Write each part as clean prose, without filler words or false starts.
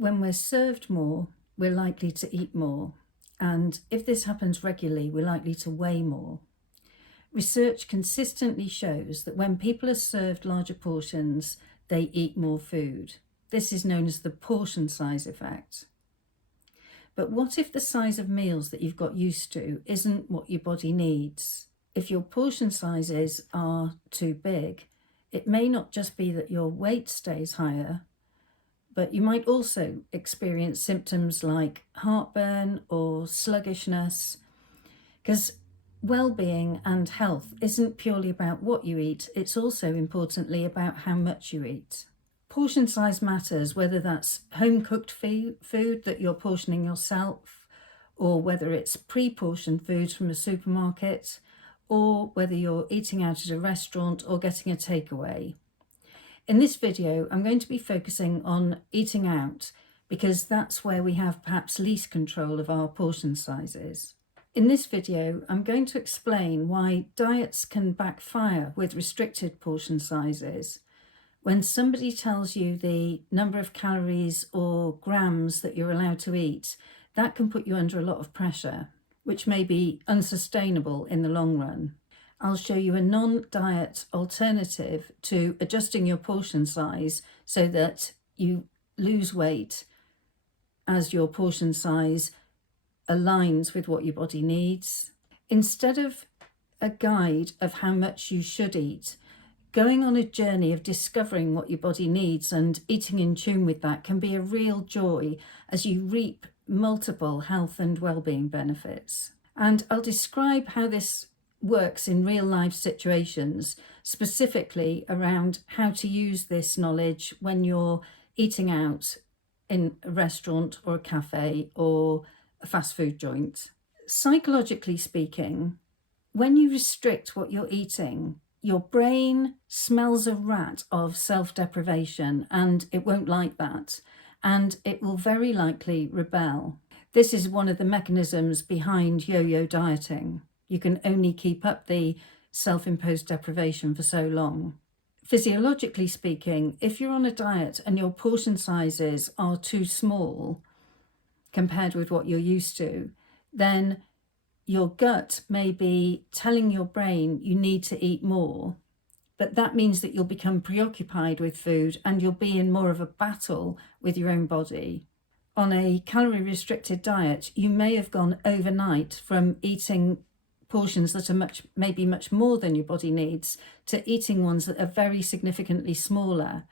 When we're served more, we're likely to eat more. And if this happens regularly, we're likely to weigh more. Research consistently shows that when people are served larger portions, they eat more food. This is known as the portion size effect. But what if the size of meals that you've got used to isn't what your body needs? If your portion sizes are too big, it may not just be that your weight stays higher, but you might also experience symptoms like heartburn or sluggishness, because well-being and health isn't purely about what you eat, it's also importantly about how much you eat. Portion size matters, whether that's home-cooked food that you're portioning yourself, or whether it's pre-portioned foods from a supermarket, or whether you're eating out at a restaurant or getting a takeaway. In this video, I'm going to be focusing on eating out because that's where we have perhaps least control of our portion sizes. In this video, I'm going to explain why diets can backfire with restricted portion sizes. When somebody tells you the number of calories or grams that you're allowed to eat, that can put you under a lot of pressure, which may be unsustainable in the long run. I'll show you a non-diet alternative to adjusting your portion size so that you lose weight as your portion size aligns with what your body needs. Instead of a guide of how much you should eat, going on a journey of discovering what your body needs and eating in tune with that can be a real joy as you reap multiple health and well-being benefits. And I'll describe how this works in real life situations, specifically around how to use this knowledge when you're eating out in a restaurant or a cafe or a fast food joint. Psychologically speaking, when you restrict what you're eating, your brain smells a rat of self-deprivation and it won't like that, and it will very likely rebel. This is one of the mechanisms behind yo-yo dieting. You can only keep up the self-imposed deprivation for so long. Physiologically speaking, if you're on a diet and your portion sizes are too small compared with what you're used to, then your gut may be telling your brain you need to eat more, but that means that you'll become preoccupied with food and you'll be in more of a battle with your own body. On a calorie-restricted diet, you may have gone overnight from eating portions that are maybe much more than your body needs to eating ones that are very significantly smaller.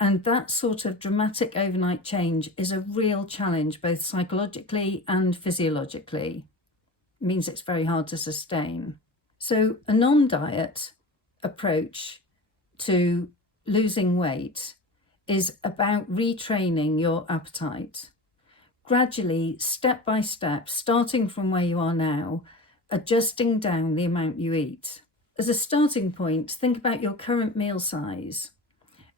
And that sort of dramatic overnight change is a real challenge, both psychologically and physiologically. It means it's very hard to sustain. So a non-diet approach to losing weight is about retraining your appetite. Gradually, step by step, starting from where you are now, adjusting down the amount you eat. As a starting point, think about your current meal size.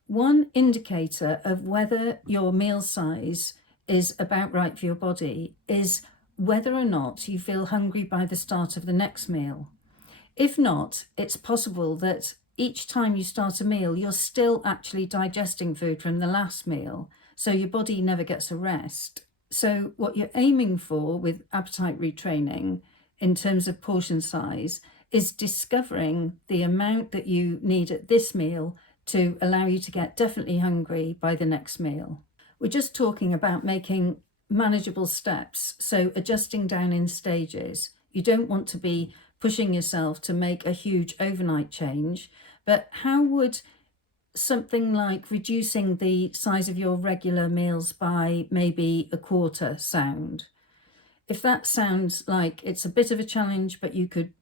One indicator of whether your meal size is about right for your body is whether or not you feel hungry by the start of the next meal. If not, it's possible that each time you start a meal, you're still actually digesting food from the last meal, so your body never gets a rest. So what you're aiming for with appetite retraining in terms of portion size is discovering the amount that you need at this meal to allow you to get definitely hungry by the next meal. We're just talking about making manageable steps, so adjusting down in stages. You don't want to be pushing yourself to make a huge overnight change, but how would something like reducing the size of your regular meals by maybe a quarter sound? If that sounds like it's a bit of a challenge, but you could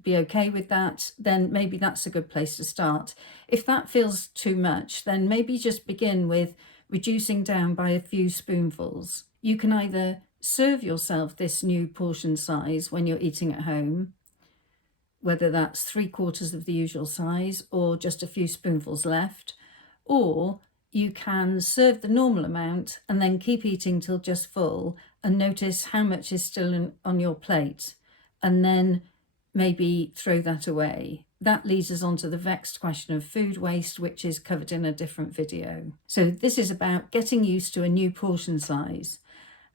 be okay with that, then maybe that's a good place to start. If that feels too much, then maybe just begin with reducing down by a few spoonfuls. You can either serve yourself this new portion size when you're eating at home, whether that's 3/4 of the usual size or just a few spoonfuls left, or you can serve the normal amount and then keep eating till just full and notice how much is still on your plate, and then maybe throw that away. that leads us on to the vexed question of food waste, which is covered in a different video. So this is about getting used to a new portion size.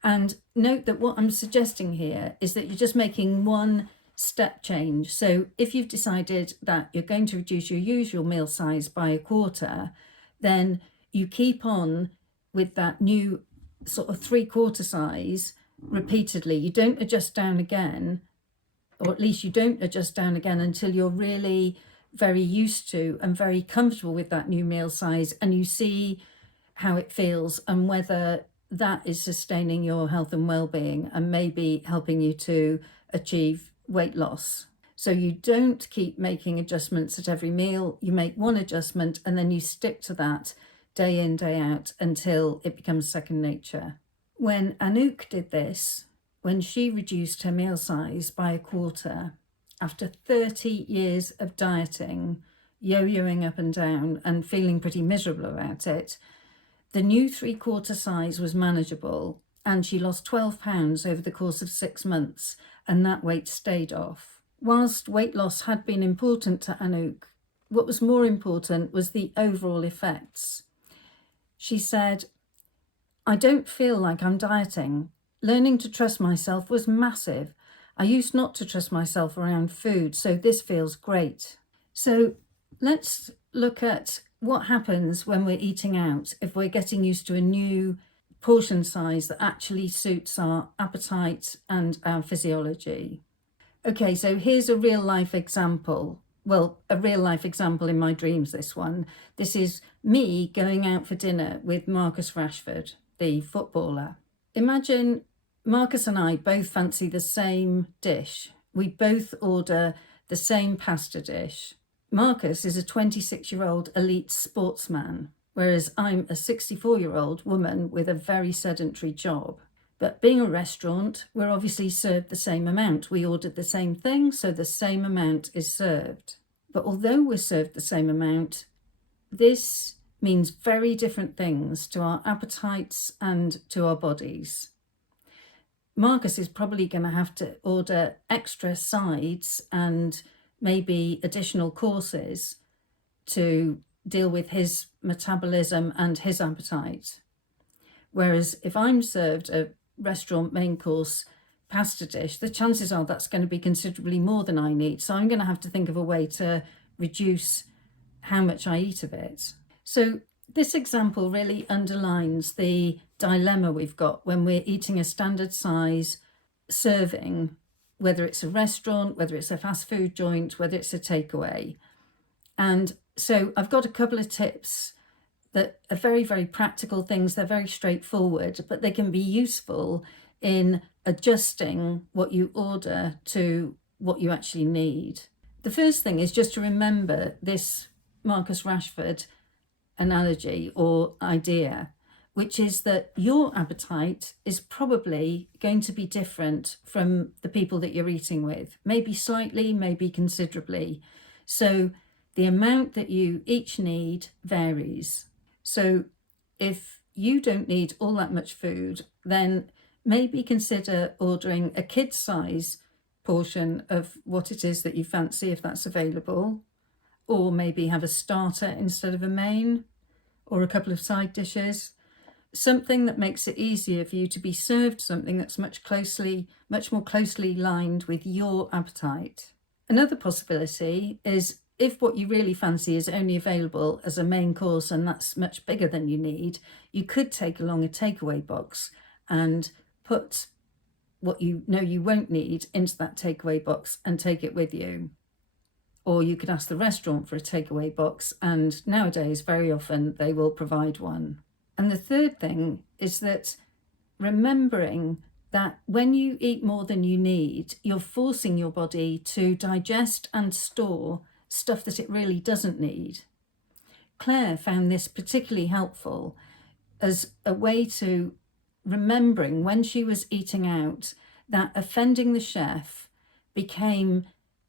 And note that what I'm suggesting here is that you're just making one step change. So if you've decided that you're going to reduce your usual meal size by a quarter, then you keep on with that new sort of 3/4 size repeatedly. You don't adjust down again, or at least you don't adjust down again until you're really very used to and very comfortable with that new meal size, and you see how it feels and whether that is sustaining your health and well-being and maybe helping you to achieve weight loss. So you don't keep making adjustments at every meal. You make one adjustment and then you stick to that day in, day out until it becomes second nature. When Anouk did this, when she reduced her meal size by a quarter, after 30 years of dieting, yo-yoing up and down and feeling pretty miserable about it, the new 3/4 size was manageable, and she lost 12 pounds over the course of 6 months, and that weight stayed off. Whilst weight loss had been important to Anouk, what was more important was the overall effects. She said, "I don't feel like I'm dieting. Learning to trust myself was massive. I used not to trust myself around food, so this feels great." So let's look at what happens when we're eating out if we're getting used to a new portion size that actually suits our appetite and our physiology. Okay, so here's a real life example. Well, a real life example in my dreams, this one. This is me going out for dinner with Marcus Rashford, the footballer. Imagine Marcus and I both fancy the same dish. We both order the same pasta dish. Marcus is a 26-year-old elite sportsman, whereas I'm a 64-year-old woman with a very sedentary job. But being a restaurant, we're obviously served the same amount. We ordered the same thing, so the same amount is served. But although we're served the same amount, this means very different things to our appetites and to our bodies. Marcus is probably going to have to order extra sides and maybe additional courses to deal with his metabolism and his appetite. Whereas if I'm served a restaurant main course pasta dish, the chances are that's going to be considerably more than I need. So I'm going to have to think of a way to reduce how much I eat of it. So this example really underlines the dilemma we've got when we're eating a standard size serving, whether it's a restaurant, whether it's a fast food joint, whether it's a takeaway. And so I've got a couple of tips that are very, very practical things. They're very straightforward, but they can be useful in adjusting what you order to what you actually need. The first thing is just to remember this Marcus Rashford analogy or idea, which is that your appetite is probably going to be different from the people that you're eating with, maybe slightly, maybe considerably. So the amount that you each need varies. So if you don't need all that much food, then maybe consider ordering a kid size portion of what it is that you fancy, if that's available, or maybe have a starter instead of a main, or a couple of side dishes. Something that makes it easier for you to be served something that's much more closely lined with your appetite. Another possibility is if what you really fancy is only available as a main course and that's much bigger than you need, you could take along a takeaway box and put what you know you won't need into that takeaway box and take it with you. Or you could ask the restaurant for a takeaway box, and nowadays very often they will provide one. And the third thing is that remembering that when you eat more than you need, you're forcing your body to digest and store stuff that it really doesn't need. Claire found this particularly helpful as a way to remembering when she was eating out that offending the chef became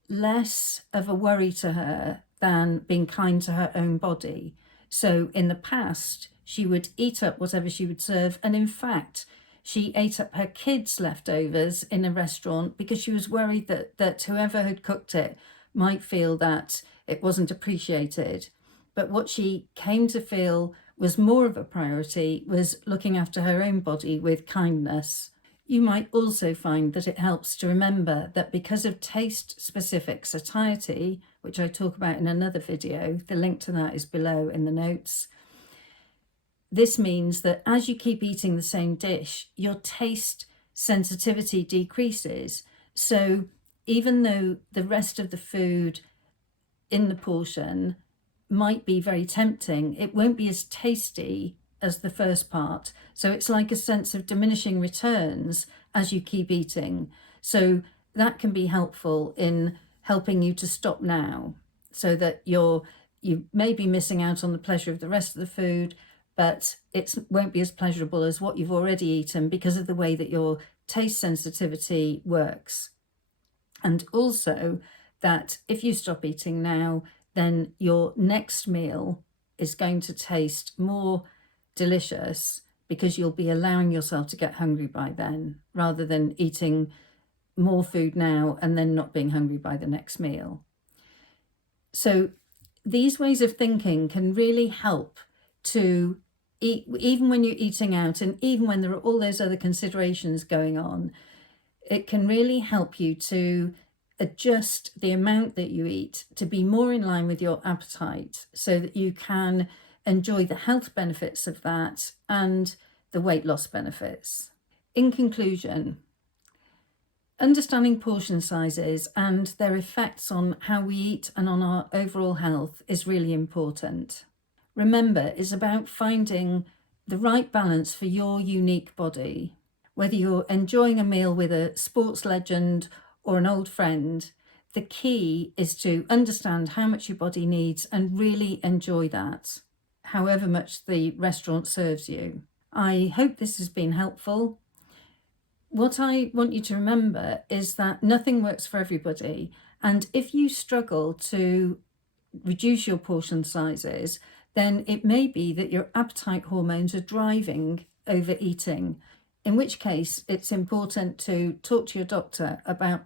less of a worry to her than being kind to her own body. So in the past, she would eat up whatever she would serve. And in fact, she ate up her kids' leftovers in a restaurant because she was worried that whoever had cooked it might feel that it wasn't appreciated. But what she came to feel was more of a priority was looking after her own body with kindness. You might also find that it helps to remember that because of taste-specific satiety, which I talk about in another video, the link to that is below in the notes. This means that as you keep eating the same dish, your taste sensitivity decreases. So even though the rest of the food in the portion might be very tempting, it won't be as tasty as the first part. So it's like a sense of diminishing returns as you keep eating. So that can be helpful in helping you to stop now, so that you may be missing out on the pleasure of the rest of the food, but it won't be as pleasurable as what you've already eaten because of the way that your taste sensitivity works. And also that if you stop eating now, then your next meal is going to taste more delicious because you'll be allowing yourself to get hungry by then, rather than eating more food now and then not being hungry by the next meal. So these ways of thinking can really help to eat, even when you're eating out and even when there are all those other considerations going on. It can really help you to adjust the amount that you eat to be more in line with your appetite, so that you can enjoy the health benefits of that and the weight loss benefits. In conclusion, understanding portion sizes and their effects on how we eat and on our overall health is really important. Remember, it's about finding the right balance for your unique body. Whether you're enjoying a meal with a sports legend or an old friend, the key is to understand how much your body needs and really enjoy that, however much the restaurant serves you. I hope this has been helpful. What I want you to remember is that nothing works for everybody. And if you struggle to reduce your portion sizes, then it may be that your appetite hormones are driving overeating, in which case it's important to talk to your doctor about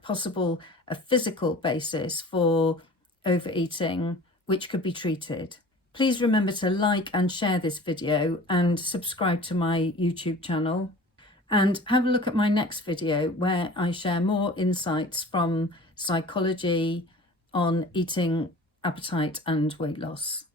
a physical basis for overeating, which could be treated. Please remember to like and share this video and subscribe to my YouTube channel. And have a look at my next video where I share more insights from psychology on eating, appetite and weight loss.